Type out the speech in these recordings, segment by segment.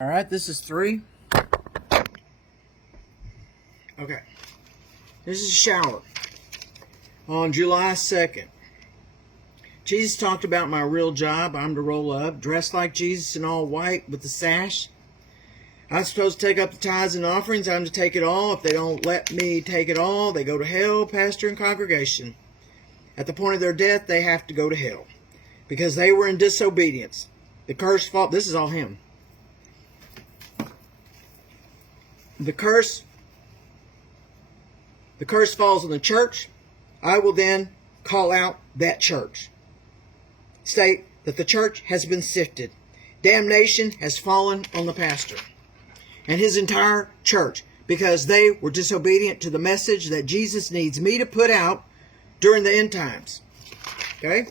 All right, this is 3. Okay. This is a shower. On July 2nd, Jesus talked about my real job. I'm to roll up, dressed like Jesus in all white with the sash. I'm supposed to take up the tithes and offerings. I'm to take it all. If they don't let me take it all, they go to hell, pastor and congregation. At the point of their death, they have to go to hell because they were in disobedience. The curse fall. This is all him. The curse falls on the church. I will then call out that church. State that the church has been sifted. Damnation has fallen on the pastor and his entire church because they were disobedient to the message that Jesus needs me to put out during the end times. Okay?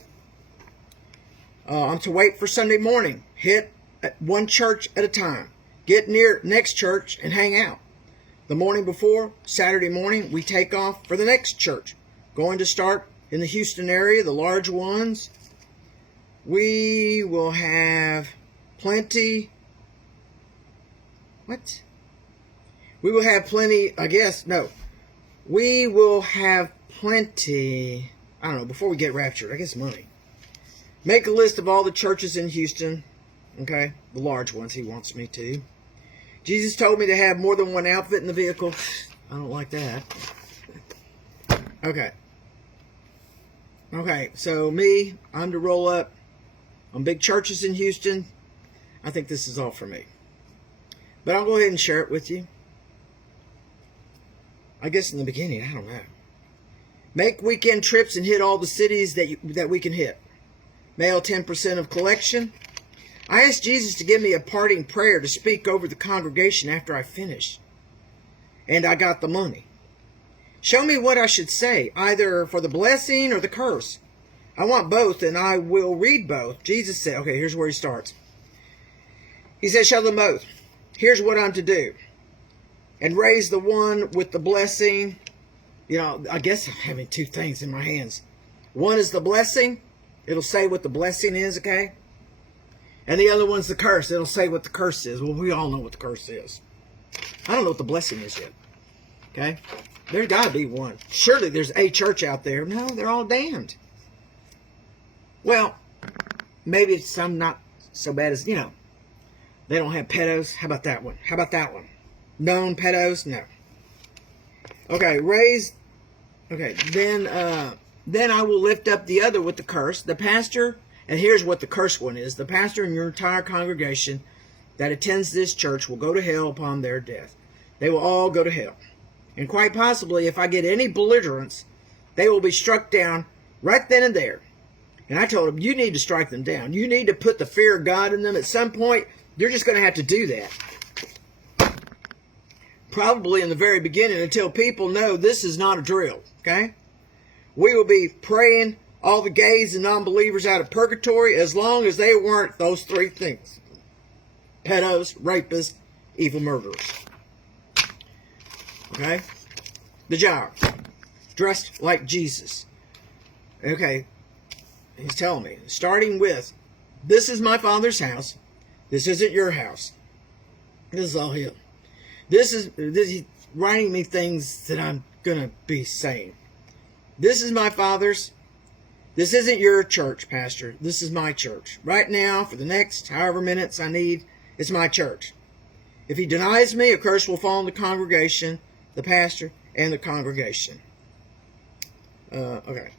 I'm to wait for Sunday morning. Hit one church at a time. Get near next church and hang out. The morning before, Saturday morning, we take off for the next church. Going to start in the Houston area, the large ones. We will have plenty. What? We will have plenty, I guess, no. We will have plenty, I don't know, before we get raptured, I guess money. Make a list of all the churches in Houston. Okay, the large ones he wants me to. Jesus told me to have more than one outfit in the vehicle. I don't like that. Okay. Okay, so I'm to roll up on big churches in Houston. I think this is all for me. But I'll go ahead and share it with you. I guess in the beginning, I don't know. Make weekend trips and hit all the cities that we can hit. Mail 10% of collection. I asked Jesus to give me a parting prayer to speak over the congregation after I finish. And I got the money. Show me what I should say, either for the blessing or the curse. I want both, and I will read both. Jesus said, okay, here's where he starts. He says, show them both. Here's what I'm to do. And raise the one with the blessing. You know, I guess I'm having two things in my hands. One is the blessing. It'll say what the blessing is, okay? And the other one's the curse. It'll say what the curse is. Well, we all know what the curse is. I don't know what the blessing is yet. Okay? There's got to be one. Surely there's a church out there. No, they're all damned. Well, maybe it's some not so bad as, they don't have pedos. How about that one? How about that one? Known pedos? No. Okay, then I will lift up the other with the curse. The pastor, and here's what the curse one is. The pastor and your entire congregation that attends this church will go to hell upon their death. They will all go to hell. And quite possibly, if I get any belligerents, they will be struck down right then and there. And I told them, you need to strike them down. You need to put the fear of God in them. At some point, you're just going to have to do that. Probably in the very beginning, until people know this is not a drill. Okay? We will be praying all the gays and non-believers out of purgatory as long as they weren't those three things. Pedos, rapists, evil murderers. Okay? The job. Dressed like Jesus. Okay. He's telling me. Starting with, this is my Father's house. This isn't your house. This is all him. He's writing me things that I'm going to be saying. This is my Father's. This isn't your church, Pastor. This is my church. Right now, for the next however minutes I need, it's my church. If he denies me, a curse will fall on the congregation, the pastor, and the congregation. Okay.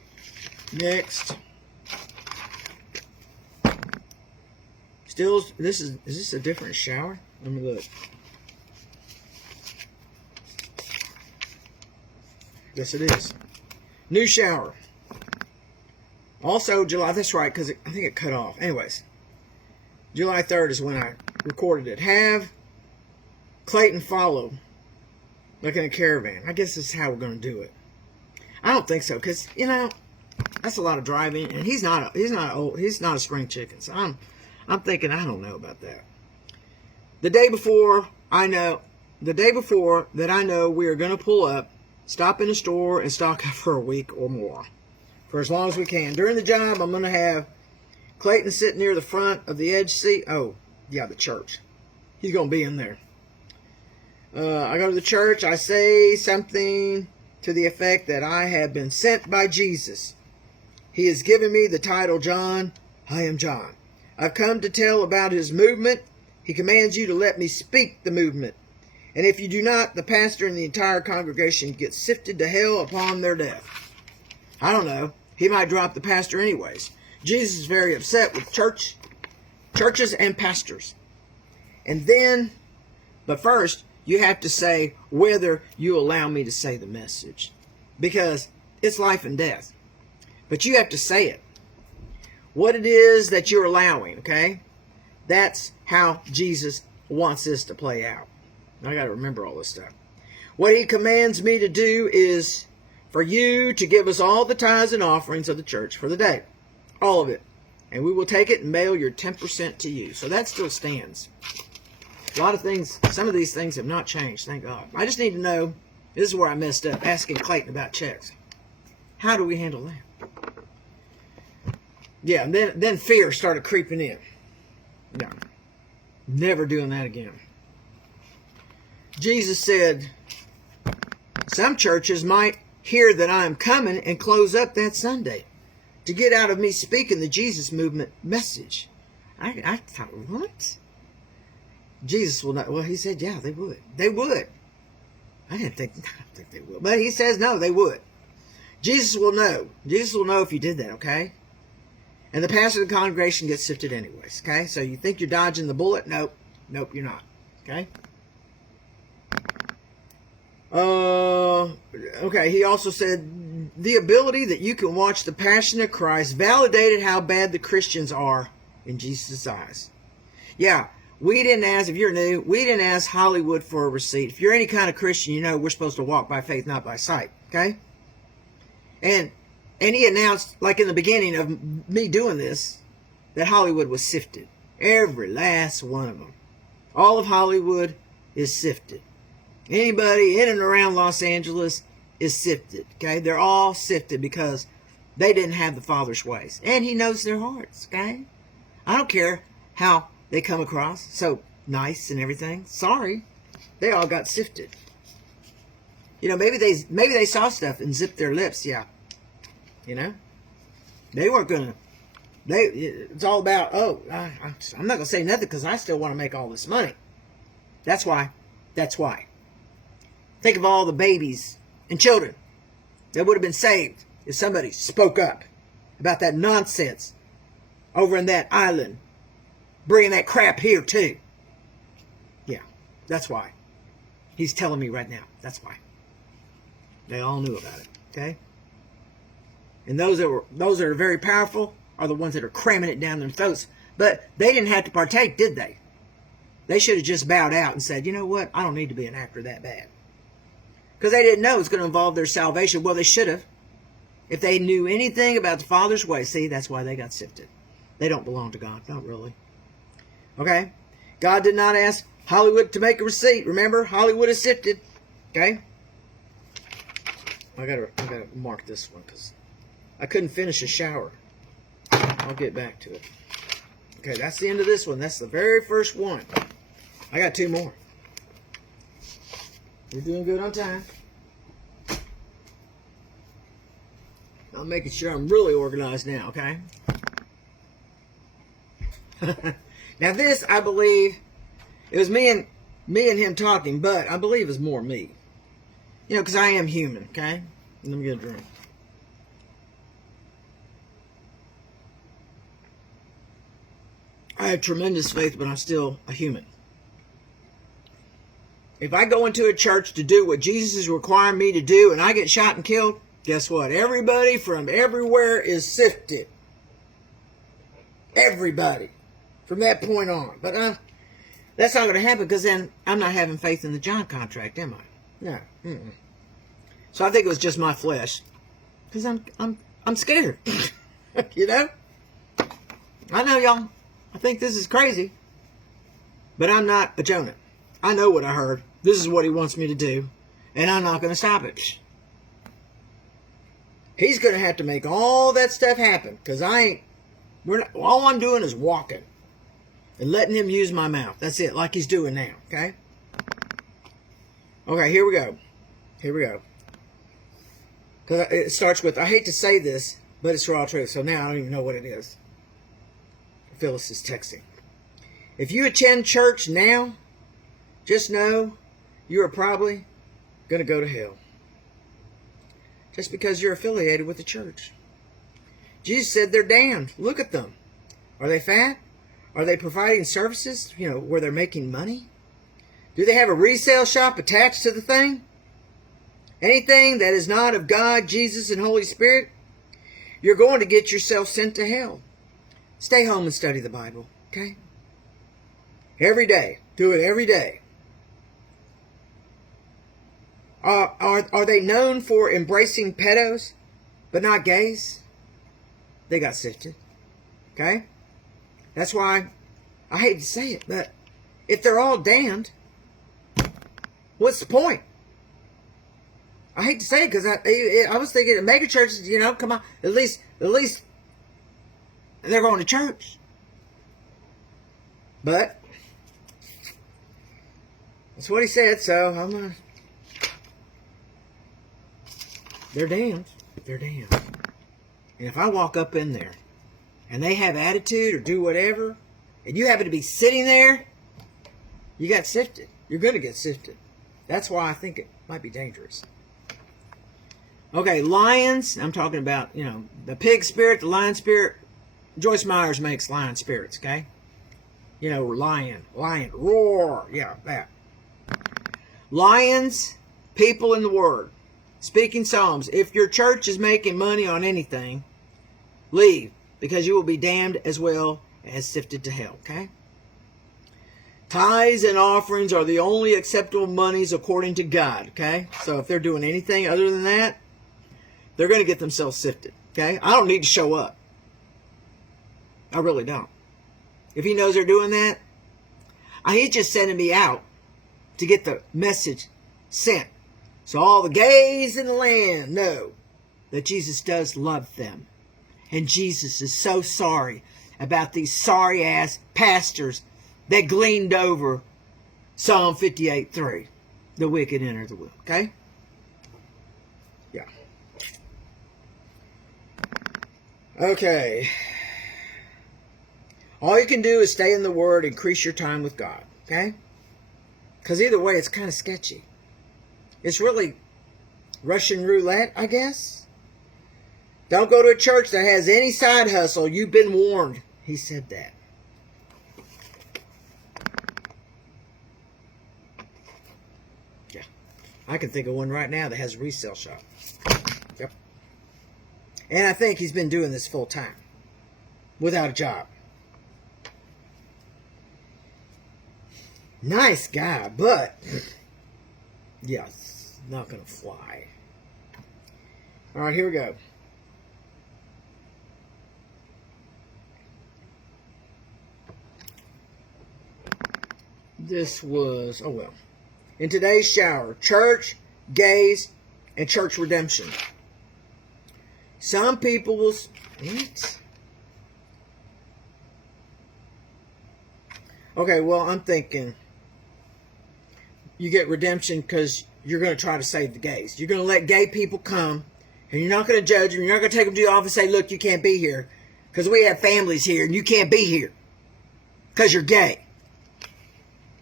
Next. Still, is this a different shower? Let me look. Yes, it is. New shower. Also, July, that's right, because I think it cut off. Anyways, July 3rd is when I recorded it. Have Clayton follow, like in a caravan. I guess this is how we're going to do it. I don't think so, because, that's a lot of driving, and he's not a spring chicken, so I'm thinking, I don't know about that. The day before that I know we are going to pull up, stop in a store and stock up for a week or more. For as long as we can. During the job, I'm going to have Clayton sitting near the front of the edge seat. Oh, yeah, the church. He's going to be in there. I go to the church. I say something to the effect that I have been sent by Jesus. He has given me the title John. I am John. I've come to tell about his movement. He commands you to let me speak the movement. And if you do not, the pastor and the entire congregation get sifted to hell upon their death. I don't know. He might drop the pastor anyways. Jesus is very upset with churches and pastors. And then, but first, you have to say whether you allow me to say the message. Because it's life and death. But you have to say it. What it is that you're allowing, okay? That's how Jesus wants this to play out. I got to remember all this stuff. What he commands me to do is for you to give us all the tithes and offerings of the church for the day. All of it. And we will take it and mail your 10% to you. So that still stands. A lot of things, some of these things have not changed, thank God. I just need to know, this is where I messed up, asking Clayton about checks. How do we handle that? Yeah, and then fear started creeping in. No, never doing that again. Jesus said, some churches might hear that I am coming and close up that Sunday to get out of me speaking the Jesus movement message. I thought, what? Jesus will not. Well, he said, yeah, they would. They would. I don't think they would. But he says, no, they would. Jesus will know. Jesus will know if you did that, okay? And the pastor of the congregation gets sifted anyways, okay? So you think you're dodging the bullet? Nope. Nope, you're not, okay? Okay, he also said, the ability that you can watch the Passion of Christ validated how bad the Christians are in Jesus' eyes. Yeah, we didn't ask, if you're new, we didn't ask Hollywood for a receipt. If you're any kind of Christian, you know we're supposed to walk by faith, not by sight, okay? And he announced, like in the beginning of me doing this, that Hollywood was sifted. Every last one of them. All of Hollywood is sifted. Anybody in and around Los Angeles is sifted. Okay? They're all sifted because they didn't have the Father's ways. And he knows their hearts. Okay? I don't care how they come across. So nice and everything. Sorry. They all got sifted. You know, maybe they saw stuff and zipped their lips. Yeah. You know? They weren't going to. It's all about, oh, I'm not going to say nothing because I still want to make all this money. That's why. That's why. Think of all the babies and children that would have been saved if somebody spoke up about that nonsense over in that island, bringing that crap here too. Yeah, that's why. He's telling me right now. That's why. They all knew about it. Okay. And those that are very powerful are the ones that are cramming it down their throats. But they didn't have to partake, did they? They should have just bowed out and said, you know what? I don't need to be an actor that bad. Because they didn't know it's going to involve their salvation. Well, they should have. If they knew anything about the Father's way. See, that's why they got sifted. They don't belong to God. Not really. Okay? God did not ask Hollywood to make a receipt. Remember, Hollywood is sifted. Okay? I gotta mark this one because I couldn't finish a shower. I'll get back to it. Okay, that's the end of this one. That's the very first one. I got two more. You're doing good on time. I'm making sure I'm really organized now, okay? Now this, I believe, it was me and him talking, but I believe it's more me. You know, because I am human, okay? Let me get a drink. I have tremendous faith, but I'm still a human. If I go into a church to do what Jesus is requiring me to do and I get shot and killed, guess what? Everybody from everywhere is sifted. Everybody. From that point on. But that's not going to happen because then I'm not having faith in the John contract, am I? No. Mm-mm. So I think it was just my flesh. Because I'm scared. You know? I know, y'all. I think this is crazy. But I'm not a Jonah. I know what I heard. This is what he wants me to do. And I'm not going to stop it. He's going to have to make all that stuff happen. Because all I'm doing is walking. and letting him use my mouth. That's it, like he's doing now, okay? Okay, here we go. Here we go. Because it starts with, I hate to say this, but it's raw truth. So now I don't even know what it is. Phyllis is texting. If you attend church now, just know you are probably going to go to hell. Just because you're affiliated with the church. Jesus said they're damned. Look at them. Are they fat? Are they providing services, where they're making money? Do they have a resale shop attached to the thing? Anything that is not of God, Jesus, and Holy Spirit, you're going to get yourself sent to hell. Stay home and study the Bible, okay? Every day. Do it every day. Are they known for embracing pedos, but not gays? They got sifted, okay? That's why I hate to say it, but if they're all damned, what's the point? I hate to say it because I was thinking of mega churches, come on, at least they're going to church. But that's what he said, so they're damned. They're damned. And if I walk up in there and they have attitude or do whatever, and you happen to be sitting there, you got sifted. You're going to get sifted. That's why I think it might be dangerous. Okay, lions. I'm talking about, the pig spirit, the lion spirit. Joyce Myers makes lion spirits, okay? Lion, roar. Yeah, that. Lions, people in the Word. Speaking Psalms. If your church is making money on anything, leave, because you will be damned as well as sifted to hell, okay? Tithes and offerings are the only acceptable monies according to God, okay? So if they're doing anything other than that, they're going to get themselves sifted, okay? I don't need to show up. I really don't. If he knows they're doing that, he's just sending me out to get the message sent. So all the gays in the land know that Jesus does love them. And Jesus is so sorry about these sorry-ass pastors that gleaned over Psalm 58:3. The wicked enter the will. Okay? Yeah. Okay. All you can do is stay in the Word, increase your time with God. Okay? Because either way, it's kind of sketchy. It's really Russian roulette, I guess. Don't go to a church that has any side hustle. You've been warned. He said that. Yeah. I can think of one right now that has a resale shop. Yep. And I think he's been doing this full time. Without a job. Nice guy, but yeah, it's not going to fly. All right, here we go. This was, in today's shower, church, gays, and church redemption. Some people will, what? Okay, well, I'm thinking you get redemption because you're going to try to save the gays. You're going to let gay people come, and you're not going to judge them. You're not going to take them to the office and say, look, you can't be here because we have families here, and you can't be here because you're gay.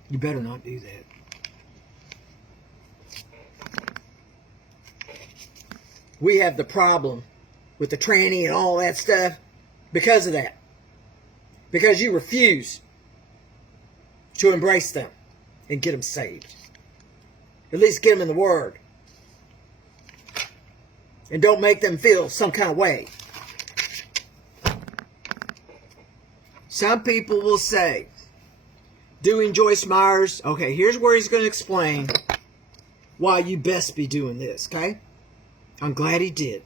You better not do that. We have the problem with the tranny and all that stuff because of that. Because you refuse to embrace them and get them saved. At least get them in the Word. And don't make them feel some kind of way. Some people will say, doing Joyce Myers, okay, here's where he's going to explain why you best be doing this, okay? I'm glad he did.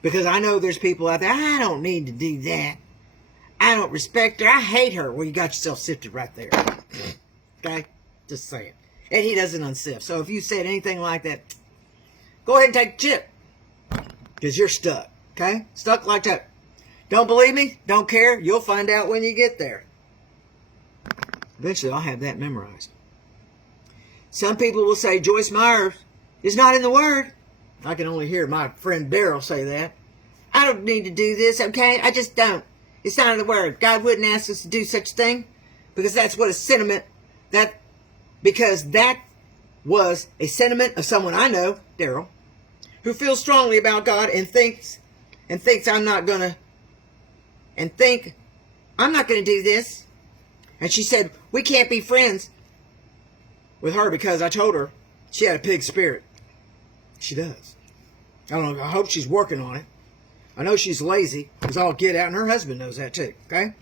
Because I know there's people out there, I don't need to do that. I don't respect her. I hate her. Well, you got yourself sifted right there. Okay? Just saying. And he doesn't unsift. So if you said anything like that, go ahead and take a chip. Because you're stuck. Okay? Stuck like that. Don't believe me? Don't care? You'll find out when you get there. Eventually, I'll have that memorized. Some people will say Joyce Meyer is not in the Word. I can only hear my friend Daryl say that. I don't need to do this, okay? I just don't. It's not in the Word. God wouldn't ask us to do such a thing because that's what a sentiment because that was a sentiment of someone I know, Daryl, who feels strongly about God and thinks I'm not gonna do this. And she said, we can't be friends with her because I told her she had a pig spirit. She does. I don't know. I hope she's working on it. I know she's lazy as all get out, and her husband knows that too, okay?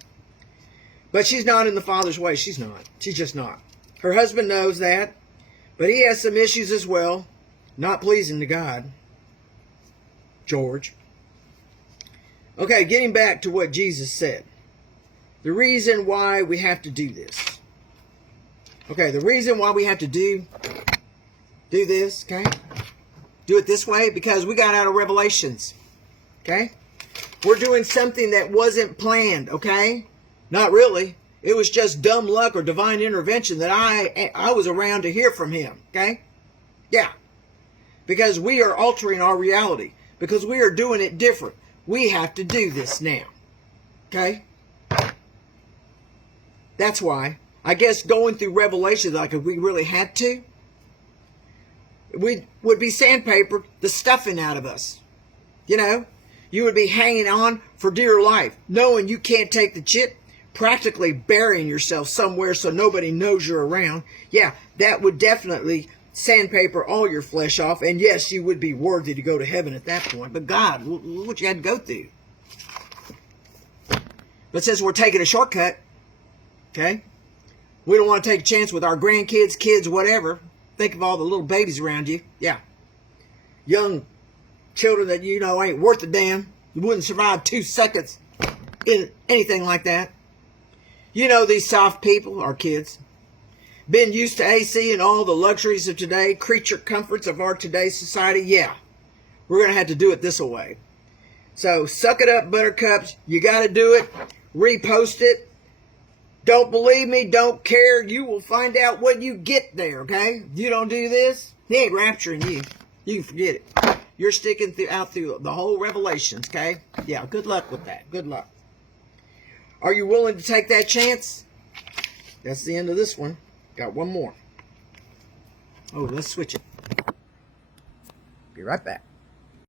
But she's not in the Father's way. She's not. She's just not. Her husband knows that, but he has some issues as well, not pleasing to God. George. Okay, getting back to what Jesus said. The reason why we have to do this. Okay, the reason why we have to do this, okay? Do it this way because we got out of Revelations. Okay? We're doing something that wasn't planned, okay? Not really. It was just dumb luck or divine intervention that I was around to hear from him, okay? Yeah. Because we are altering our reality. Because we are doing it different. We have to do this now. Okay? That's why. I guess going through Revelation, like if we really had to, we would be sandpapered the stuffing out of us. You know? You would be hanging on for dear life, knowing you can't take the chip, practically burying yourself somewhere so nobody knows you're around. Yeah, that would definitely sandpaper all your flesh off, and yes, you would be worthy to go to heaven at that point. But God, what you had to go through. But since we're taking a shortcut, okay, we don't want to take a chance with our grandkids, kids, whatever. Think of all the little babies around you. Yeah. Young children that you know ain't worth a damn. You wouldn't survive 2 seconds in anything like that. You know these soft people, our kids, been used to AC and all the luxuries of today, creature comforts of our today's society. Yeah, we're going to have to do it this way. So suck it up, buttercups. You got to do it. Repost it. Don't believe me, don't care. You will find out when you get there, okay? If you don't do this, he ain't rapturing you. You can forget it. You're sticking out through the whole Revelations, okay? Yeah, good luck with that. Good luck. Are you willing to take that chance? That's the end of this one. Got one more. Oh, let's switch it. Be right back.